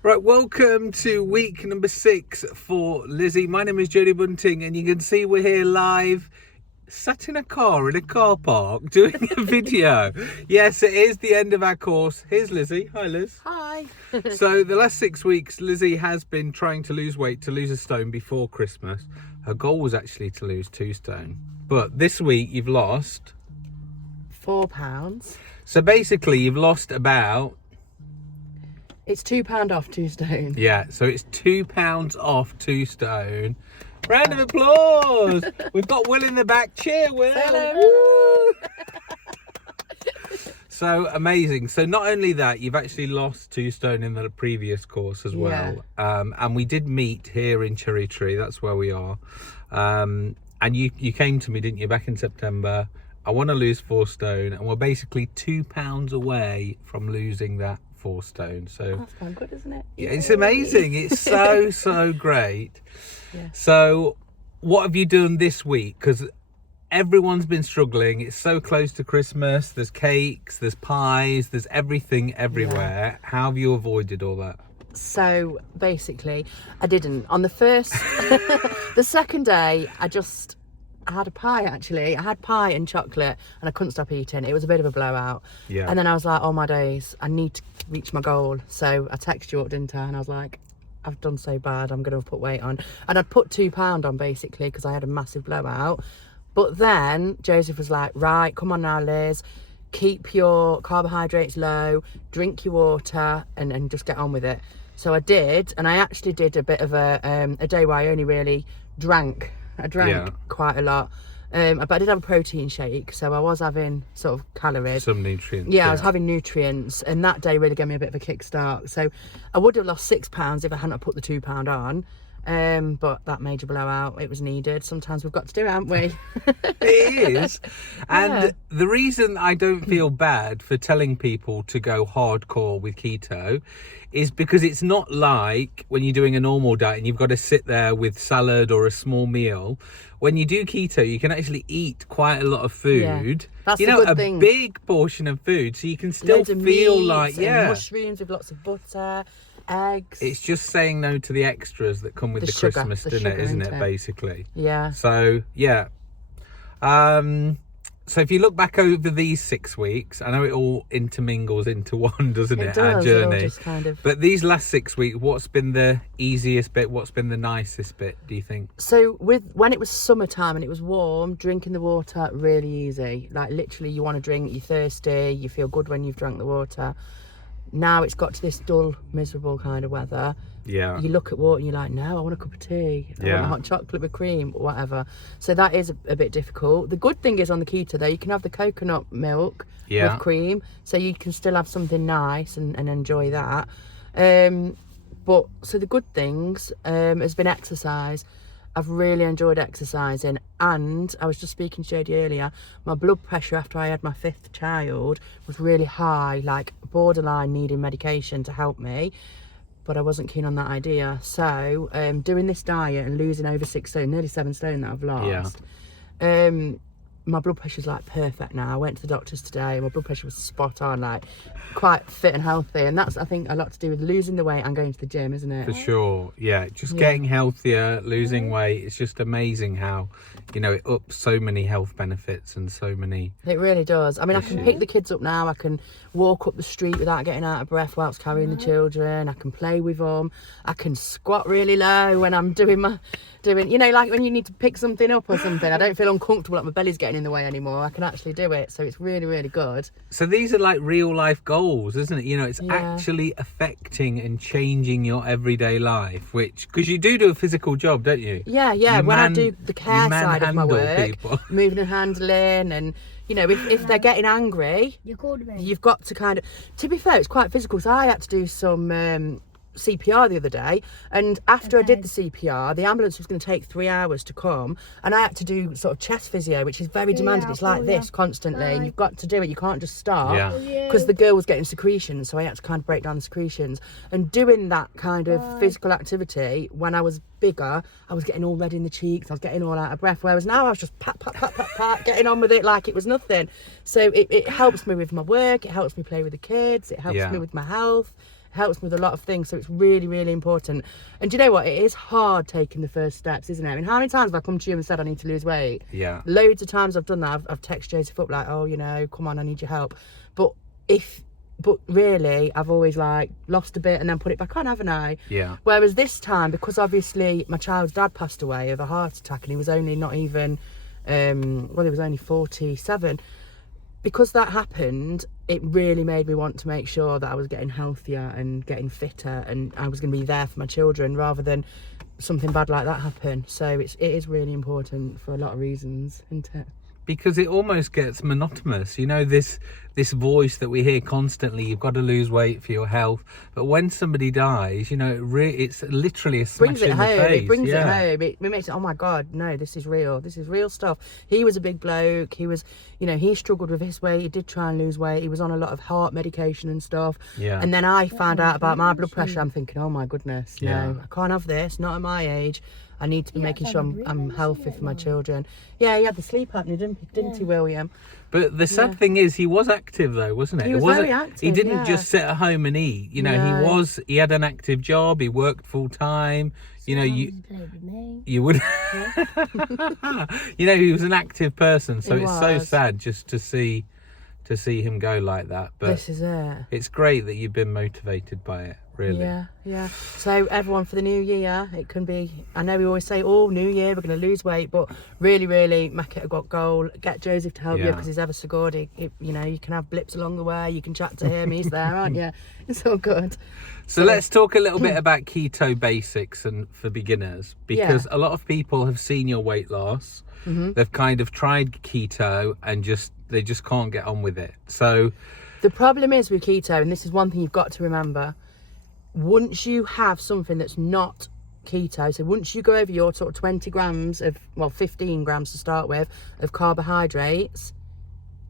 Right, welcome to week number 6 for Lizzie. My name is Jodie Bunting, and you can see we're here live, sat in a car park doing a video. Yes, it is the end of our course. Here's Lizzie. Hi, Liz. Hi. So the last 6 weeks, Lizzie has been trying to lose weight, to lose a stone before Christmas. Her goal was actually to lose 2 stone. But this week, you've lost... £4. So basically, you've lost about... It's £2 off 2 stone. Yeah, so it's £2 off 2 stone. Round of applause. We've got Will in the back. Cheer, Will. Hello. So amazing. So not only that, you've actually lost 2 stone in the previous course as well. And we did meet here in Cherry Tree. That's where we are. And you came to me, didn't you, back in September? I want to lose 4 stone, and we're basically £2 away from losing that 4 stone. So That's quite good, isn't it? yeah, it's amazing. It's so great. Yeah. So what have you done this week? Because everyone's been struggling. It's so close to Christmas. There's cakes, there's pies, there's everything everywhere. How have you avoided all that? So basically, I didn't. On the first, the second day, I had a pie actually. I had pie and chocolate and I couldn't stop eating. It was a bit of a blowout. Yeah. And then I was like, oh my days, I need to reach my goal. So I texted you up, didn't I? And I was like, I've done so bad, I'm going to put weight on. And I'd put £2 on basically because I had a massive blowout. But then Joseph was like, right, come on now, Liz. Keep your carbohydrates low, drink your water and just get on with it. So I did, and I actually did a bit of a day where I only really drank. I drank quite a lot. But I did have a protein shake, so I was having sort of calories. Some nutrients. Yeah, I was having nutrients, and that day really gave me a bit of a kickstart. So I would have lost £6 if I hadn't put the £2 on. But that major blowout, it was needed. Sometimes we've got to do it, haven't we? It is. And Yeah. the reason I don't feel bad for telling people to go hardcore with keto is because it's not like when you're doing a normal diet and you've got to sit there with salad or a small meal. When you do keto, you can actually eat quite a lot of food. Yeah. That's you the know, good a thing. big portion of food, so you can still Loads of feel meats like and mushrooms with lots of butter, eggs. It's just saying no to the extras that come with the sugar, Christmas the dinner, sugar isn't it, intake. basically? Yeah. So, yeah. So if you look back over these 6 weeks, I know it all intermingles into one, doesn't it? It Our does. It all journey. just kind of... But these last 6 weeks, what's been the easiest bit? What's been the nicest bit, do you think? So when it was summertime and it was warm, drinking the water really easy. Like literally, you want to drink, you're thirsty, you feel good when you've drunk the water. Now it's got to this dull, miserable kind of weather. Yeah. You look at water and you're like, no, I want a cup of tea. I want a hot chocolate with cream, or whatever. So that is a bit difficult. The good thing is on the keto though, you can have the coconut milk with cream, so you can still have something nice and enjoy that. But so the good things has been exercise. I've really enjoyed exercising, and I was just speaking to Jodie earlier, my blood pressure after I had my 5th child was really high, like borderline needing medication to help me, but I wasn't keen on that idea. So doing this diet and losing over 6 stone, nearly 7 stone that I've lost, my blood pressure's like perfect now. I went to the doctors today and my blood pressure was spot on, like quite fit and healthy. And that's, I think, a lot to do with losing the weight and going to the gym, isn't it? For sure. Yeah. Just getting healthier, losing weight. It's just amazing how, you know, it ups so many health benefits and so many... It really does. I mean, I can pick the kids up now. I can walk up the street without getting out of breath whilst carrying the children. I can play with them. I can squat really low when I'm doing, you know, like when you need to pick something up or something. I don't feel uncomfortable, like my belly's getting in the way anymore. I can actually do it. So it's really, really good. So these are like real life goals, isn't it? You know, it's actually affecting and changing your everyday life, which, because you do a physical job, don't you? Yeah. When I do the care side of my work, people. moving and handling, and, you know, if they're getting angry, you've got to kind of, to be fair, it's quite physical. So I had to do some CPR the other day, and after I did the CPR, the ambulance was going to take 3 hours to come, and I had to do sort of chest physio, which is very demanding. It's like this constantly, and you've got to do it. You can't just stop because the girl was getting secretions, so I had to kind of break down the secretions. And doing that kind of physical activity when I was bigger, I was getting all red in the cheeks, I was getting all out of breath, whereas now I was just pat, getting on with it like it was nothing. So it helps me with my work, it helps me play with the kids, it helps me with my health. helps me with a lot of things. So it's really, really important. And do you know what? It is hard taking the first steps, isn't it? I mean, how many times have I come to you and said I need to lose weight? Yeah. Loads of times I've done that. I've texted Joseph up like, oh, you know, come on, I need your help. But really, I've always like lost a bit and then put it back on, haven't I? Yeah. Whereas this time, because obviously my child's dad passed away of a heart attack, and he was only not even, he was only 47. Because that happened, it really made me want to make sure that I was getting healthier and getting fitter, and I was going to be there for my children rather than something bad like that happen. So it is really important for a lot of reasons, isn't it? Because it almost gets monotonous, you know, this voice that we hear constantly, you've got to lose weight for your health. But when somebody dies, you know, it's literally a smash in the face. It brings it home. It makes it, oh my God, no, this is real. This is real stuff. He was a big bloke. He was, you know, he struggled with his weight. He did try and lose weight. He was on a lot of heart medication and stuff. Yeah. And then I found out about my blood pressure. I'm thinking, oh my goodness, no, I can't have this, not at my age. I need to be making sure I'm healthy for my children. Yeah, he had the sleep apnea, didn't he, William? But the sad thing is, he was active though, wasn't it? He was very active. He didn't just sit at home and eat. You know, he had an active job. He worked full time. You know, you would. You know, he was an active person. So it's so sad just to see him go like that. But this is it. It's great that you've been motivated by it. Really. Yeah. So everyone, for the new year, it can be, I know we always say, oh, new year, we're going to lose weight, but really, really make it a goal. Get Joseph to help you because he's ever so good. You know, you can have blips along the way. You can chat to him. He's there, aren't you? It's all good. So let's talk a little bit about keto basics and for beginners, because a lot of people have seen your weight loss. Mm-hmm. They've kind of tried keto and they just can't get on with it. So the problem is with keto, and this is one thing you've got to remember, once you have something that's not keto, so once you go over your sort of 20 grams of, 15 grams to start with, of carbohydrates,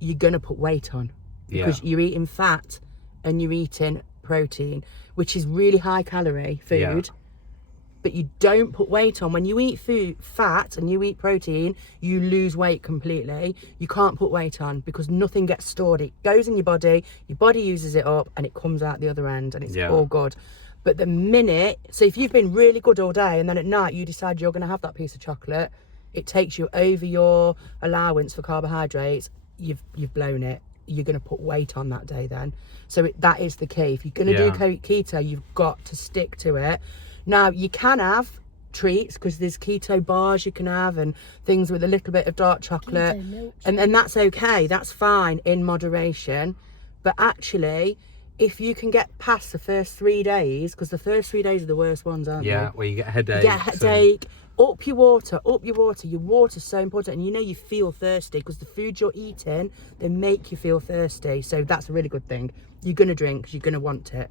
you're going to put weight on because you're eating fat and you're eating protein, which is really high calorie food, but you don't put weight on. When you eat fat and you eat protein, you lose weight completely. You can't put weight on because nothing gets stored. It goes in your body uses it up, and it comes out the other end, and it's all good. But the minute, so if you've been really good all day and then at night you decide you're going to have that piece of chocolate, it takes you over your allowance for carbohydrates, you've blown it. You're going to put weight on that day then. So that is the key. If you're going to do keto, you've got to stick to it. Now, you can have treats because there's keto bars you can have and things with a little bit of dark chocolate. And that's okay. That's fine in moderation. But actually, if you can get past the first 3 days, because the first 3 days are the worst ones, aren't they? Yeah, where you get a headache. Up your water. Your water's so important. And you know you feel thirsty because the food you're eating, they make you feel thirsty. So that's a really good thing. You're going to drink because you're going to want it.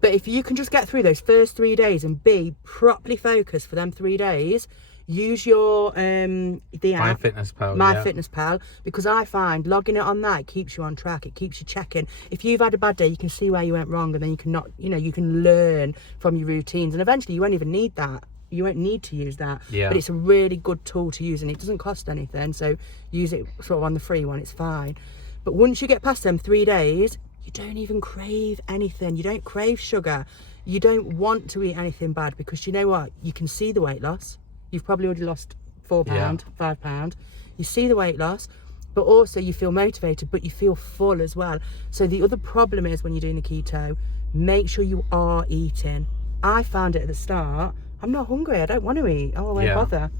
But if you can just get through those first 3 days and be properly focused for them 3 days, use your the app, MyFitnessPal, because I find logging it on that, it keeps you on track. It keeps you checking. If you've had a bad day, you can see where you went wrong, and then you can learn from your routines. And eventually, you won't even need that. You won't need to use that. Yeah. But it's a really good tool to use, and it doesn't cost anything. So use it sort of on the free one. It's fine. But once you get past them 3 days, you don't even crave anything. You don't crave sugar. You don't want to eat anything bad because you know what? You can see the weight loss. You've probably already lost 4 pound, 5 pound. You see the weight loss, but also you feel motivated, but you feel full as well. So the other problem is when you're doing the keto, make sure you are eating. I found it at the start. I'm not hungry. I don't want to eat. Oh, I won't bother.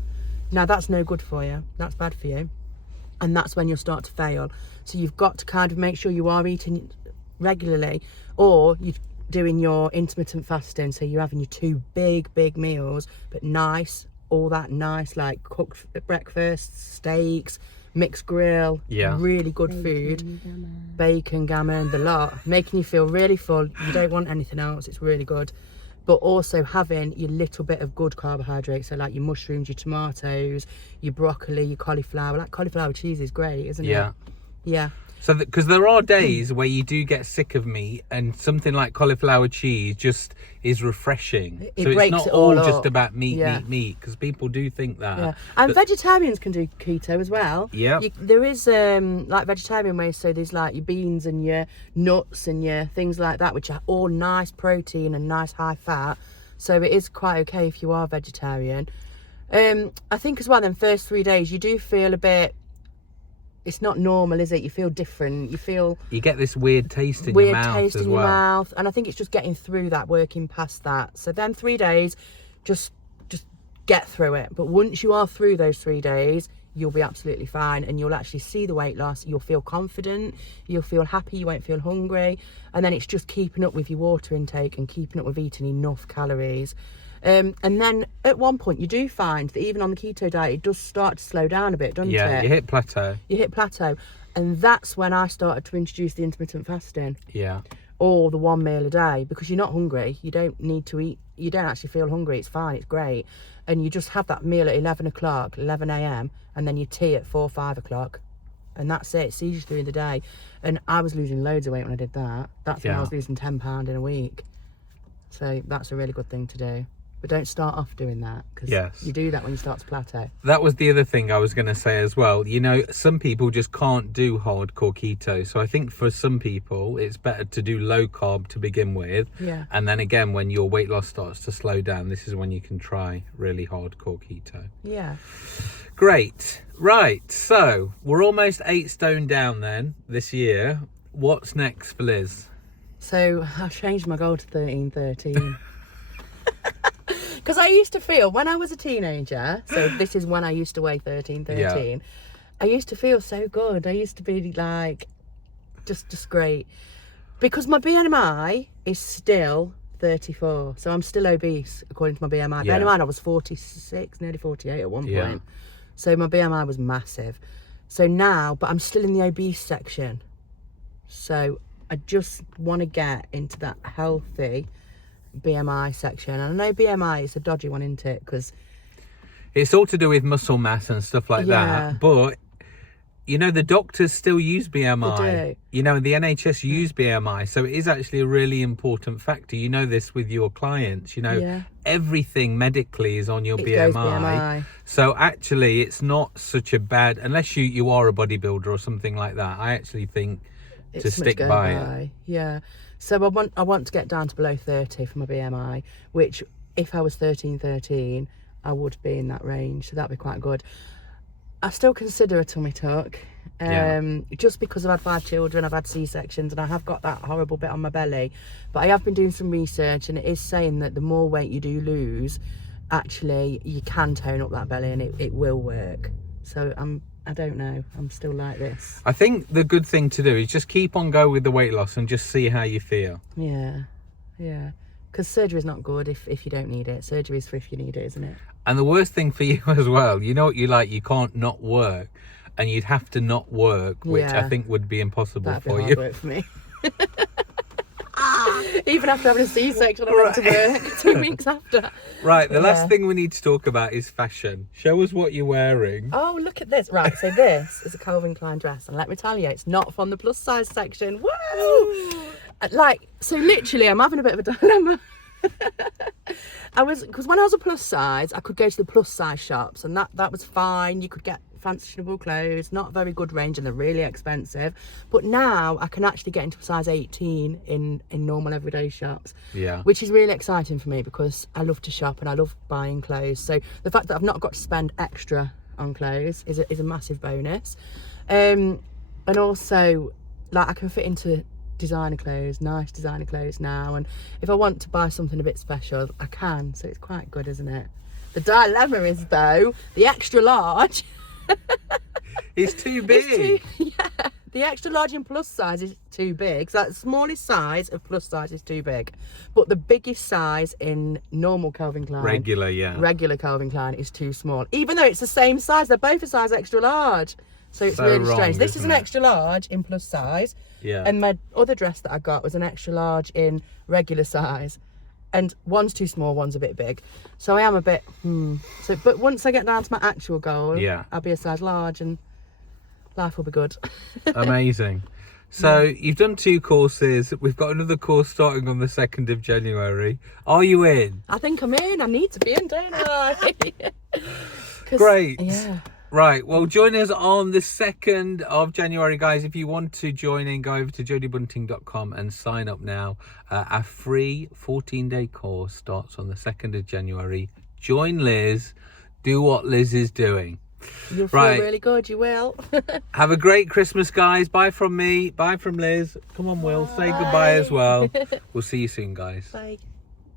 Now that's no good for you. That's bad for you. And that's when you'll start to fail. So you've got to kind of make sure you are eating regularly, or you're doing your intermittent fasting. So you're having your 2 big meals, but nice, all that nice, like cooked breakfasts, steaks, mixed grill, really good food, bacon, gammon, the lot, making you feel really full. You don't want anything else. It's really good. But also having your little bit of good carbohydrates, so like your mushrooms, your tomatoes, your broccoli, your cauliflower. Like cauliflower cheese is great, isn't it? Yeah. So, because there are days where you do get sick of meat, and something like cauliflower cheese just is refreshing. It so breaks it's not it all just up. about meat, because people do think that. Yeah, and vegetarians can do keto as well. Yeah. There is like vegetarian ways, so there's like your beans and your nuts and your things like that, which are all nice protein and nice high fat. So it is quite okay if you are vegetarian. I think as well, then first 3 days you do feel a bit, it's not normal, is it? You feel different. You get this weird taste in your mouth as well. And I think it's just getting through that, working past that. So then 3 days, just get through it. But once you are through those 3 days, you'll be absolutely fine, and you'll actually see the weight loss. You'll feel confident, you'll feel happy, you won't feel hungry. And then it's just keeping up with your water intake and keeping up with eating enough calories. And then at one point you do find that even on the keto diet, it does start to slow down a bit, doesn't it? Yeah, you hit plateau. And that's when I started to introduce the intermittent fasting. Yeah. Or the 1 meal a day, because you're not hungry. You don't need to eat. You don't actually feel hungry. It's fine. It's great. And you just have that meal at 11 o'clock, 11 a.m. and then your tea at 4, 5 o'clock. And that's it. It sees you through the day. And I was losing loads of weight when I did that. That's when I was losing £10 in a week. So that's a really good thing to do. But don't start off doing that, because you do that when you start to plateau. That was the other thing I was going to say as well. You know, some people just can't do hardcore keto. So I think for some people, it's better to do low carb to begin with. Yeah. And then again, when your weight loss starts to slow down, this is when you can try really hardcore keto. Yeah. Great. Right. So we're almost 8 stone down then this year. What's next for Liz? So I've changed my goal to 13. Because I used to feel, when I was a teenager, so this is when I used to weigh 13, I used to feel so good. I used to be like, just great. Because my BMI is still 34. So I'm still obese, according to my BMI. Bear in mind, I was 46, nearly 48 at one point. So my BMI was massive. So now, but I'm still in the obese section. So I just want to get into that healthy BMI section. And I know BMI is a dodgy one, isn't it? Because it's all to do with muscle mass and stuff like that. But you know, the doctors still use BMI. They do. You know, the NHS use BMI, so it is actually a really important factor. You know this with your clients. You know, everything medically is on your BMI. So actually, it's not such a bad, unless you are a bodybuilder or something like that. I actually think to stick by it. Yeah. So I want to get down to below 30 for my BMI, which if I was 13, I would be in that range. So that'd be quite good. I still consider a tummy tuck, just because I've had 5 children, I've had C-sections, and I have got that horrible bit on my belly. But I have been doing some research, and it is saying that the more weight you do lose, actually you can tone up that belly, and it will work. So I don't know, I'm still like this. I think the good thing to do is just keep on going with the weight loss and just see how you feel. Yeah, because surgery is not good if you don't need it. Surgery is for if you need it, isn't it? And the worst thing for you as well, you know what you like, you can't not work, and you'd have to not work, which I think would be impossible for you. That'd be hard work for me. Even after having a C-section, I went to work 2 weeks after. Right, the last thing we need to talk about is fashion. Show us what you're wearing. Oh, look at this. Right, so this is a Calvin Klein dress, and let me tell you, it's not from the plus size section. Woo! So literally, I'm having a bit of a dilemma. Because when I was a plus size, I could go to the plus size shops, and that was fine. You could get fashionable clothes, not very good range, and they're really expensive. But now I can actually get into a size 18 in normal everyday shops, which is really exciting for me, because I love to shop and I love buying clothes. So the fact that I've not got to spend extra on clothes is a massive bonus. And also, like, I can fit into designer clothes, nice designer clothes now, and if I want to buy something a bit special, I can. So it's quite good, isn't it? The dilemma is, though, the extra large it's too big. The extra large in plus size is too big. So that smallest size of plus size is too big, but the biggest size in normal Calvin Klein, regular Calvin Klein, is too small, even though it's the same size. They're both a size extra large. So it's really strange. This is an extra large in plus size. And my other dress that I got was an extra large in regular size. And one's too small, one's a bit big. So I am a bit, So, but once I get down to my actual goal, I'll be a size large. And life will be good. Amazing. So you've done 2 courses. We've got another course starting on the 2nd of January. Are you in? I think I'm in. I need to be in, don't I? Great. Yeah. Right, well, join us on the 2nd of January, guys. If you want to join in, go over to jodybunting.com and sign up now. Our free 14-day course starts on the 2nd of January. Join Liz. Do what Liz is doing. You'll feel really good, you will. Have a great Christmas, guys. Bye from me. Bye from Liz. Come on, Will. Say goodbye as well. We'll see you soon, guys. Bye.